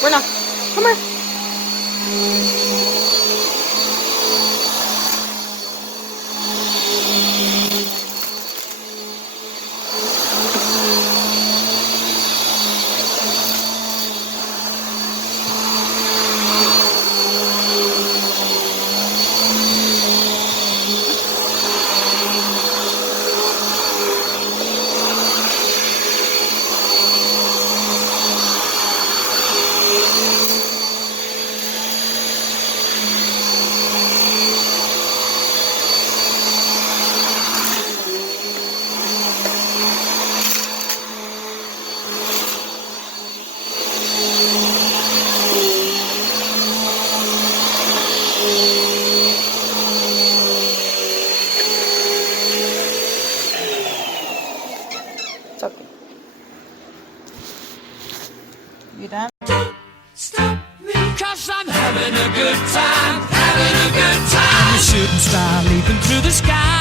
Brenna, come here. It's okay. You done? Don't stop me, 'cause I'm having a good time, having a good time. A shooting star leaping through the sky.